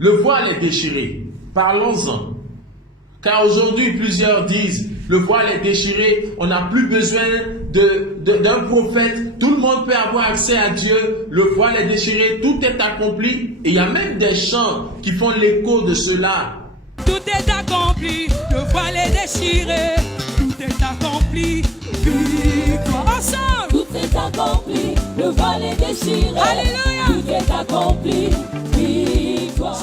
Le voile est déchiré. Parlons-en. Car aujourd'hui, plusieurs disent, le voile est déchiré, on n'a plus besoin d'un prophète, tout le monde peut avoir accès à Dieu, le voile est déchiré, tout est accompli. Et il y a même des chants qui font l'écho de cela. Tout est accompli, le voile est déchiré, tout est accompli, victoire ensemble. Tout est accompli, le voile est déchiré. Alléluia. Tout est accompli, victoire.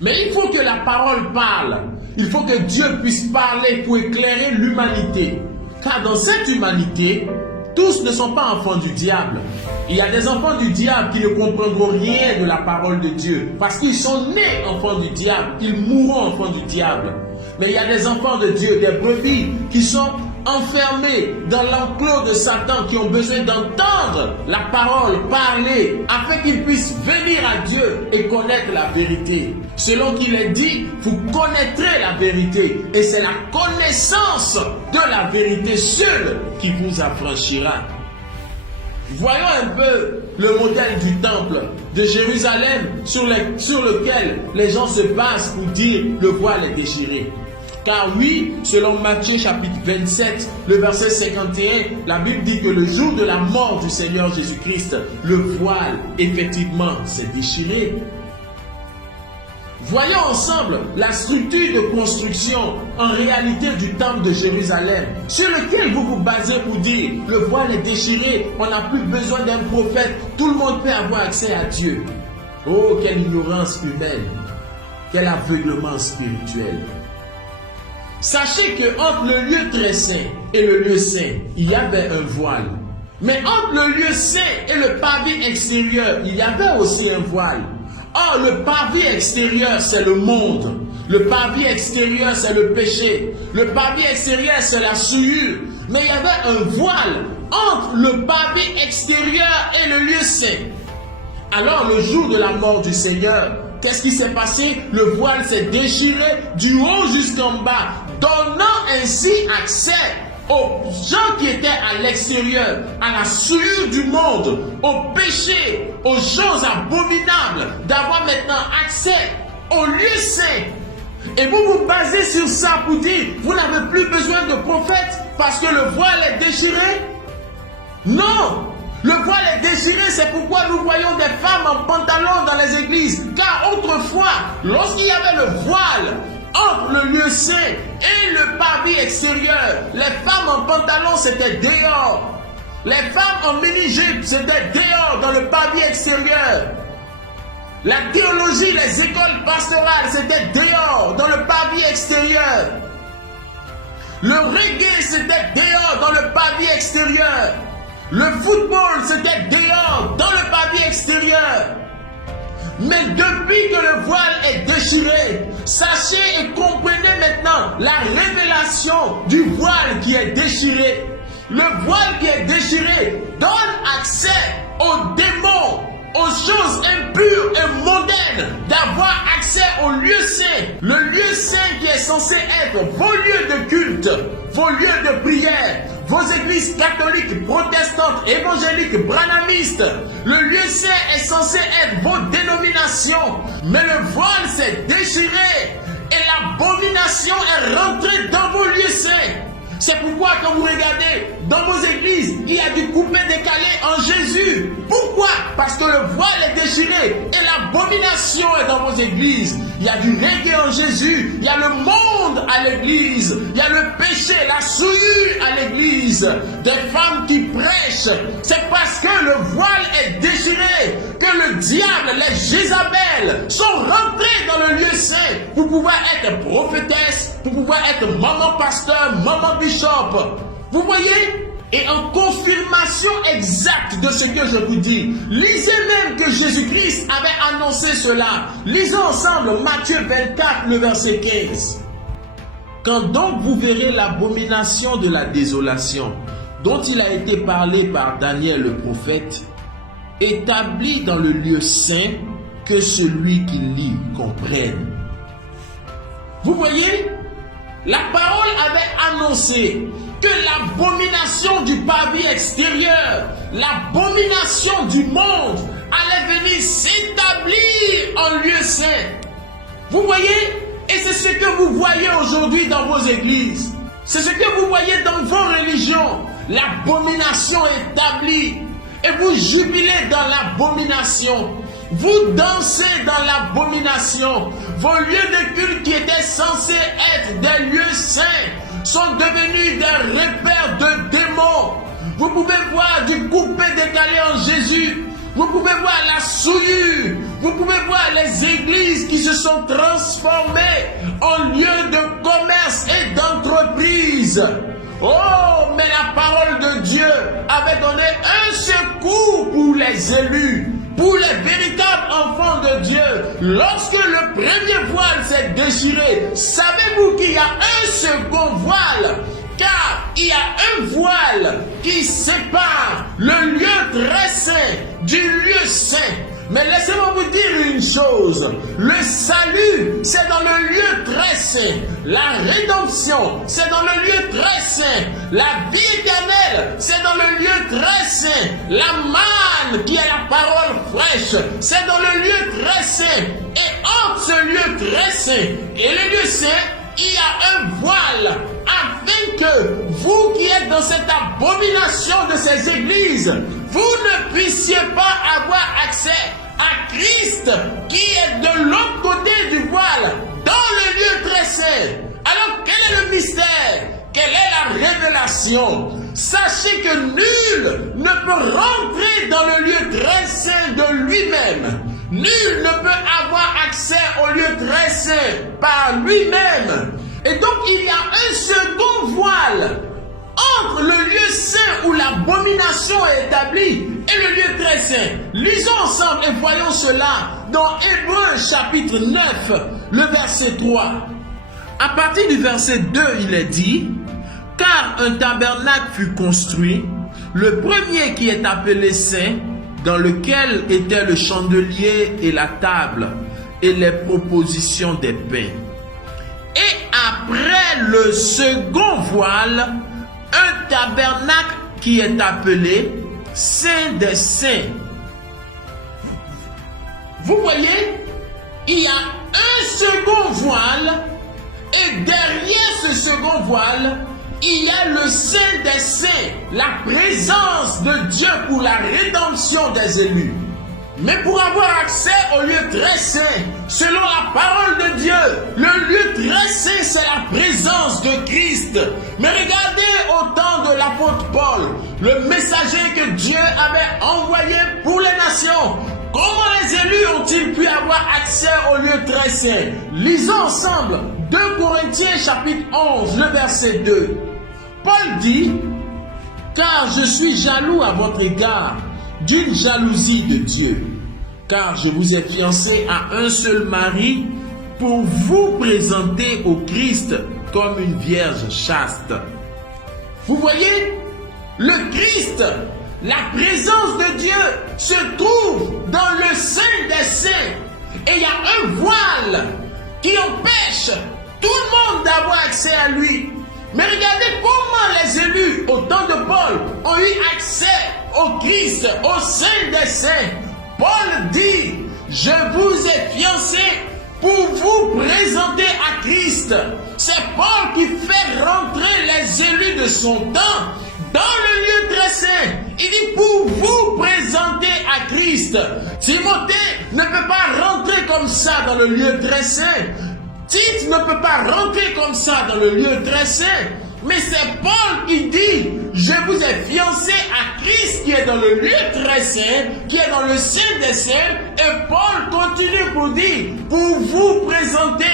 Mais il faut que la parole parle. Il faut que Dieu puisse parler pour éclairer l'humanité. Car dans cette humanité, tous ne sont pas enfants du diable. Il y a des enfants du diable qui ne comprendront rien de la parole de Dieu. Parce qu'ils sont nés enfants du diable. Ils mourront enfants du diable. Mais il y a des enfants de Dieu, des brebis, qui sont enfermés dans l'enclos de Satan, qui ont besoin d'entendre la parole parler, afin qu'ils puissent venir à Dieu et connaître la vérité. Selon qu'il est dit, vous connaîtrez la vérité, et c'est la connaissance de la vérité seule qui vous affranchira. Voyons un peu le modèle du temple de Jérusalem sur lequel les gens se basent pour dire le voile est déchiré. Car oui, selon Matthieu chapitre 27, le verset 51, la Bible dit que le jour de la mort du Seigneur Jésus-Christ, le voile, effectivement, s'est déchiré. Voyons ensemble la structure de construction en réalité du temple de Jérusalem, sur lequel vous vous basez pour dire le voile est déchiré, on n'a plus besoin d'un prophète, tout le monde peut avoir accès à Dieu. Oh, quelle ignorance humaine, quel aveuglement spirituel. Sachez que entre le lieu très saint et le lieu saint, il y avait un voile. Mais entre le lieu saint et le parvis extérieur, il y avait aussi un voile. Or, le parvis extérieur, c'est le monde. Le parvis extérieur, c'est le péché. Le parvis extérieur, c'est la souillure. Mais il y avait un voile entre le parvis extérieur et le lieu saint. Alors, le jour de la mort du Seigneur, qu'est-ce qui s'est passé? Le voile s'est déchiré du haut jusqu'en bas, donnant ainsi accès aux gens qui étaient à l'extérieur, à la souillure du monde, au péché, aux choses abominables, d'avoir maintenant accès au lieu saint. Et vous vous basez sur ça pour dire, vous n'avez plus besoin de prophète parce que le voile est déchiré? Non! Le voile est déchiré, c'est pourquoi nous voyons des femmes en pantalon dans les églises. Car autrefois, lorsqu'il y avait le voile entre le lieu saint et le parvis extérieur, les femmes en pantalon c'était dehors. Les femmes en mini-jupe c'était dehors dans le parvis extérieur. La théologie, les écoles pastorales c'était dehors dans le parvis extérieur. Le reggae c'était dehors dans le parvis extérieur. Le football, c'était dehors, dans le parvis extérieur. Mais depuis que le voile est déchiré, sachez et comprenez maintenant la révélation du voile qui est déchiré. Le voile qui est déchiré donne accès aux démons, aux choses impures et mondaines, d'avoir accès au lieu saint. Le lieu saint qui est censé être vos lieux de culte, vos lieux de prière, vos églises catholiques, protestantes, évangéliques, branhamistes. Le lieu saint est censé être vos dénominations. Mais le voile s'est déchiré et l'abomination est rentrée dans vos lieux saints. C'est pourquoi quand vous regardez dans vos églises, il y a du coupé-décalé en Jésus. Pourquoi? Parce que le voile est déchiré et l'abomination est dans vos églises. Il y a du reggae en Jésus, il y a le monde à l'église, il y a le péché, la souillure à l'église, des femmes qui prêchent. C'est parce que le voile est déchiré que le diable, les Jézabel sont rentrés dans le lieu saint pour pouvoir être prophétesse, pour pouvoir être maman pasteur, maman bishop. Vous voyez? Et en confirmation exacte de ce que je vous dis, lisez même que Jésus-Christ avait annoncé cela. Lisons ensemble Matthieu 24, le verset 15. Quand donc vous verrez l'abomination de la désolation, dont il a été parlé par Daniel le prophète, établi dans le lieu saint, que celui qui lit comprenne. Vous voyez? La parole avait annoncé que l'abomination du parvis extérieur, l'abomination du monde allait venir s'établir en lieu saint. Vous voyez? Et c'est ce que vous voyez aujourd'hui dans vos églises. C'est ce que vous voyez dans vos religions. L'abomination établie. Et vous jubilez dans l'abomination. Vous dansez dans l'abomination. Vos lieux de culte qui étaient censés être des lieux saints sont devenus des repères de démons. Vous pouvez voir du coupé-décalé en Jésus. Vous pouvez voir la souillure. Vous pouvez voir les églises qui se sont transformées en lieux de commerce et d'entreprise. Oh, mais la parole de Dieu avait donné un secours pour les élus, pour les véritables enfants de Dieu. Lorsque le premier voile s'est déchiré, savez-vous qu'il y a un second voile? Car il y a un voile qui sépare le lieu très saint du lieu saint. Mais laissez-moi vous dire une chose, le salut, c'est dans le lieu très saint. La rédemption, c'est dans le lieu très saint. La vie éternelle, c'est dans le lieu très saint. La manne, qui est la parole fraîche, c'est dans le lieu très saint. Et entre ce lieu très saint et le lieu saint, il y a un voile, afin que vous qui êtes dans cette abomination de ces églises, vous ne puissiez pas avoir accès à Christ qui est de l'autre côté du voile, dans le lieu très saint. Alors quel est le mystère? Quelle est la révélation? Sachez que nul ne peut rentrer dans le lieu très saint de lui-même. Nul ne peut avoir accès au lieu très saint par lui-même. Et donc il y a un second voile entre le lieu saint où l'abomination est établie et le lieu très saint. Lisons ensemble et voyons cela dans Hébreux chapitre 9, le verset 3. À partir du verset 2, il est dit: car un tabernacle fut construit, le premier qui est appelé saint, dans lequel étaient le chandelier et la table et les propositions des pains. Et après le second voile, un tabernacle qui est appelé Saint des Saints. Vous voyez, il y a un second voile et derrière ce second voile, il y a le Saint des Saints, la présence de Dieu pour la rédemption des élus. Mais pour avoir accès au lieu très saint, selon la parole de Dieu, le lieu très saint, c'est la présence de Christ. Mais regardez au temps de l'apôtre Paul, le messager que Dieu avait envoyé pour les nations. Comment les élus ont-ils pu avoir accès au lieu très saint? Lisons ensemble 2 Corinthiens chapitre 11, le verset 2. Paul dit: car je suis jaloux à votre égard, d'une jalousie de Dieu, car je vous ai fiancé à un seul mari pour vous présenter au Christ comme une vierge chaste. Vous voyez, le Christ, la présence de Dieu se trouve dans le Saint des Saints. Et il y a un voile qui empêche tout le monde d'avoir accès à lui. Mais regardez comment les élus au temps de Paul ont eu accès au Christ, au Saint des Saints. Paul dit: je vous ai fiancé pour vous présenter à Christ. C'est Paul qui fait rentrer les élus de son temps dans le lieu très saint. Il dit: pour vous présenter à Christ. Timothée ne peut pas rentrer comme ça dans le lieu très saint. Tite ne peut pas rentrer comme ça dans le lieu très saint. Mais c'est Paul qui dit: je vous ai fiancé à Christ qui est dans le lieu très saint, qui est dans le Saint des Saints. Et Paul continue pour dire: pour vous présenter.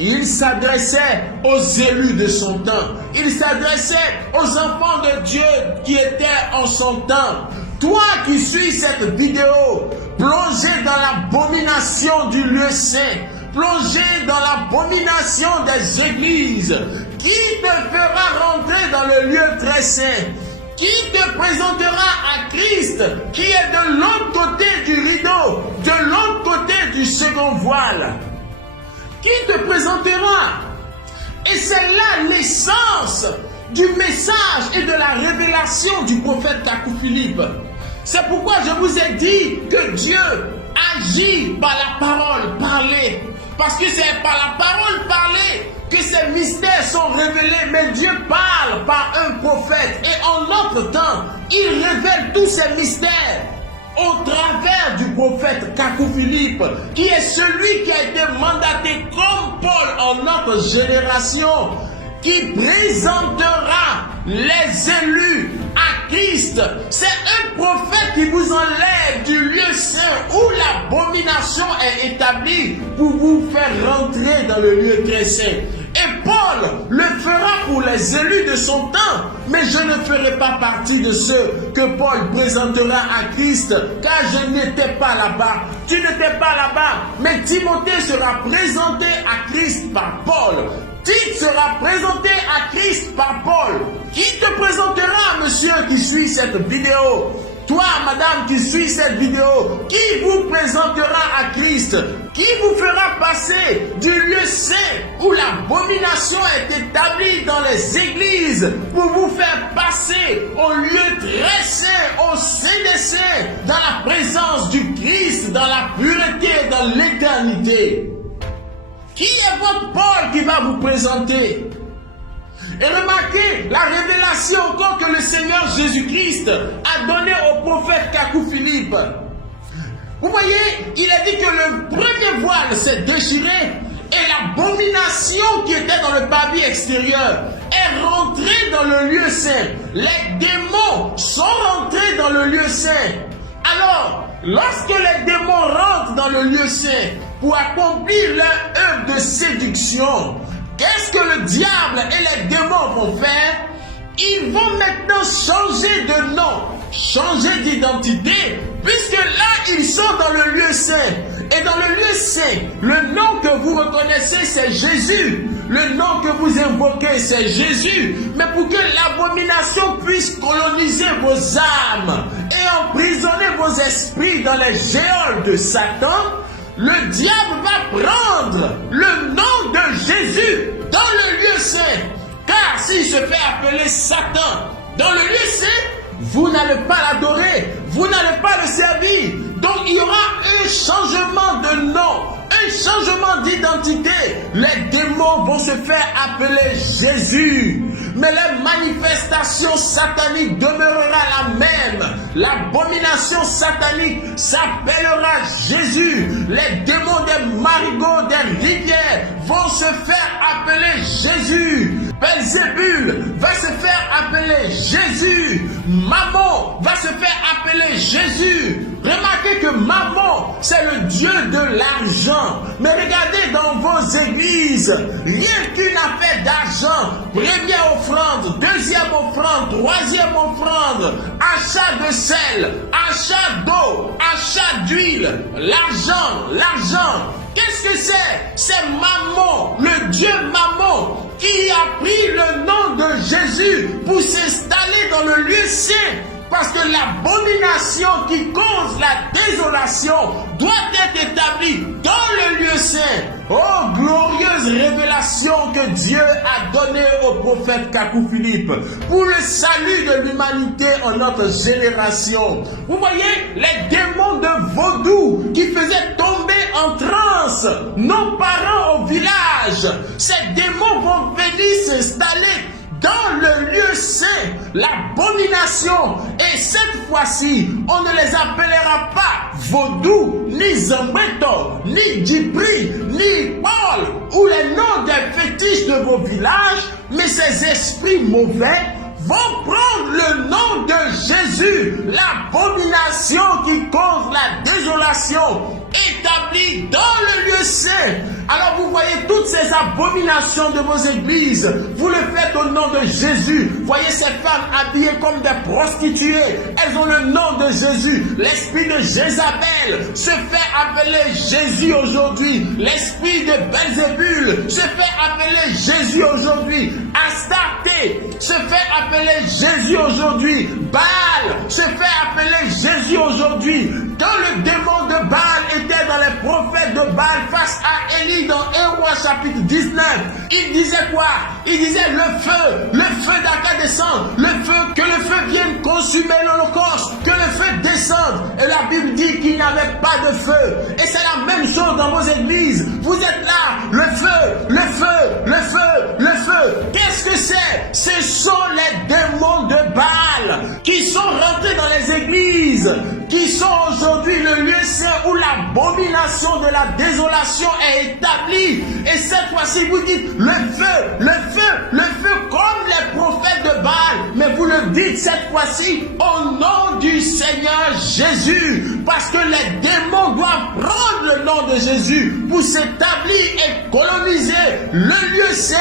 Il s'adressait aux élus de son temps. Il s'adressait aux enfants de Dieu qui étaient en son temps. Toi qui suis cette vidéo, plongé dans l'abomination du lieu saint, plongé dans l'abomination des églises, qui te fera rentrer dans le lieu très saint? Qui te présentera à Christ, qui est de l'autre côté du rideau, de l'autre côté du second voile? Qui te présentera? Et c'est là l'essence du message et de la révélation du prophète Takou Philippe. C'est pourquoi je vous ai dit que Dieu agit par la parole parlée. Parce que c'est par la parole parlée que ces mystères sont révélés. Mais Dieu parle par un prophète. Et en notre temps, il révèle tous ces mystères au travers du prophète Kakou Philippe, qui est celui qui a été mandaté comme Paul en notre génération, qui présentera les élus à Christ. C'est un prophète qui vous enlève du lieu saint où l'abomination est établie pour vous faire rentrer dans le lieu très saint. Et Paul le fera pour les élus de son temps, mais je ne ferai pas partie de ceux que Paul présentera à Christ, car je n'étais pas là-bas. Tu n'étais pas là-bas, mais Timothée sera présenté à Christ par Paul. Tite sera présenté à Christ par Paul. Qui te présentera, monsieur qui suit cette vidéo? Toi, madame qui suit cette vidéo, qui vous présentera à Christ? Qui vous fera passer du lieu saint où l'abomination est établie dans les églises pour vous faire passer au lieu très saint, au saint des saints, dans la présence du Christ, dans la pureté, dans l'éternité? Qui est votre Paul qui va vous présenter? Et remarquez la révélation encore que le Seigneur Jésus-Christ a donnée au prophète Kakou Philippe. Vous voyez, il a dit que le premier voile s'est déchiré et l'abomination qui était dans le parvis extérieur est rentrée dans le lieu saint. Les démons sont rentrés dans le lieu saint. Alors, lorsque les démons rentrent dans le lieu saint pour accomplir leur œuvre de séduction, qu'est-ce que le diable et les démons vont faire? Ils vont maintenant changer de nom, changer d'identité, puisque là, ils sont dans le lieu saint. Et dans le lieu saint, le nom que vous reconnaissez, c'est Jésus. Le nom que vous invoquez, c'est Jésus. Mais pour que l'abomination puisse coloniser vos âmes et emprisonner vos esprits dans les géoles de Satan, le diable va prendre le nom de Jésus dans le lieu saint. Car s'il se fait appeler Satan dans le lieu saint, vous n'allez pas l'adorer, vous n'allez pas le servir. Donc il y aura un changement de nom, un changement d'identité. Les démons vont se faire appeler Jésus. Mais la manifestation satanique demeurera la même. L'abomination satanique s'appellera Jésus. Les démons des marigots, des rivières vont se faire appeler Jésus. Belzébul va se faire appeler Jésus. Mammon va se faire appeler Jésus. Remarquez que Mammon, c'est le dieu de l'argent. Mais regardez dans vos églises, rien qu'une affaire d'argent, première offrande, deuxième offrande, troisième offrande, achat de sel, achat d'eau, achat d'huile, l'argent. Qu'est-ce que c'est? C'est Mammon, le dieu Mammon, qui a pris le nom de Jésus pour s'installer dans le lieu saint. Parce que l'abomination qui cause la désolation doit être établie dans le lieu saint. Oh, glorieuse révélation que Dieu a donnée au prophète Kakou Philippe pour le salut de l'humanité en notre génération. Vous voyez, les démons de vaudou qui faisaient tomber en transe nos parents au village, ces démons vont venir s'installer dans le lieu saint, l'abomination. Et cette fois-ci, on ne les appellera pas vaudou, ni Zambreto, ni Djibri, ni Paul, ou les noms des fétiches de vos villages, mais ces esprits mauvais vont prendre le nom de Jésus, l'abomination qui cause la désolation, établie dans le lieu saint. Alors vous voyez toutes ces abominations de vos églises, vous le faites au nom de Jésus. Voyez ces femmes habillées comme des prostituées, elles ont le nom de Jésus. L'esprit de Jézabel se fait appeler Jésus aujourd'hui. L'esprit de Belzébul se fait appeler Jésus aujourd'hui. Astarté se fait appeler Jésus aujourd'hui. Baal se fait appeler Jésus aujourd'hui. Quand le démon de Baal était dans les prophètes de Baal face à Élie dans 1 Rois chapitre 19, il disait quoi? Il disait le feu d'Akadescend, que le feu vienne consumer l'Holocauste, que le feu descende. Et la Bible dit qu'il n'y avait pas de feu. Et c'est la même chose dans vos églises. Vous êtes là, le feu. Qu'est-ce que c'est? Ce sont les démons de Baal qui sont rentrés dans les églises, qui sont aujourd'hui le lieu saint où l'abomination de la désolation est établie. Et cette fois-ci, vous dites le feu, comme les prophètes de Baal. Mais vous le dites cette fois-ci au nom du Seigneur Jésus. Parce que les démons doivent prendre le nom de Jésus pour s'établir et coloniser le lieu saint.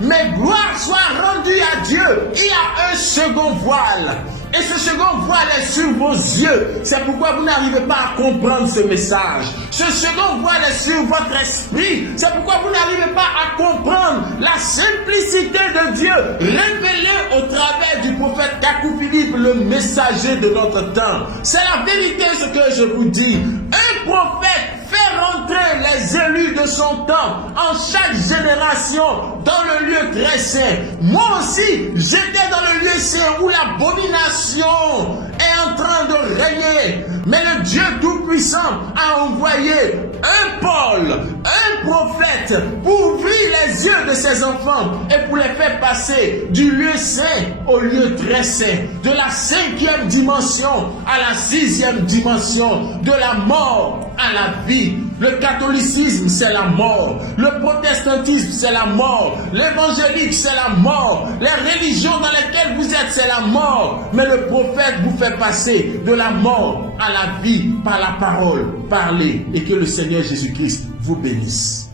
Mais gloire soit rendue à Dieu. Il y a un second voile. Et ce second voile est sur vos yeux. C'est pourquoi vous n'arrivez pas à comprendre ce message. Ce second voile est sur votre esprit. C'est pourquoi vous n'arrivez pas à comprendre la simplicité de Dieu révélée au travers du prophète Kakou Philippe, le messager de notre temps. C'est la vérité ce que je vous dis. Un prophète fait rentrer les élus de son temps en chaque génération dans le lieu très saint. Moi aussi, j'étais dans le lieu saint où l'abomination est en train de régner. Mais le Dieu Tout-Puissant a envoyé un Paul, un prophète, pour ouvrir les yeux de ses enfants et pour les faire passer du lieu saint au lieu très saint, de la 5e dimension à la 6e dimension, de la mort à la vie. Le catholicisme, c'est la mort. Le protestantisme, c'est la mort. L'évangélique, c'est la mort. Les religions dans lesquelles vous êtes, c'est la mort. Mais le prophète vous fait passer de la mort à la vie par la parole. Parlez et que le Seigneur Jésus-Christ vous bénisse.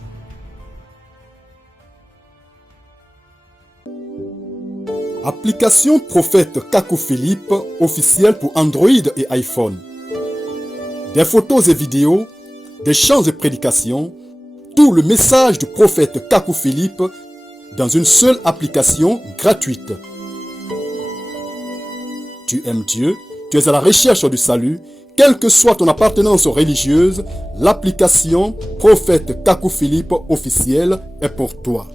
Application Prophète Kakou Philippe officielle pour Android et iPhone. Des photos et vidéos, des chants et prédications, tout le message du prophète Kakou Philippe dans une seule application gratuite. Tu aimes Dieu, tu es à la recherche du salut, quelle que soit ton appartenance religieuse, l'application Prophète Kakou Philippe officielle est pour toi.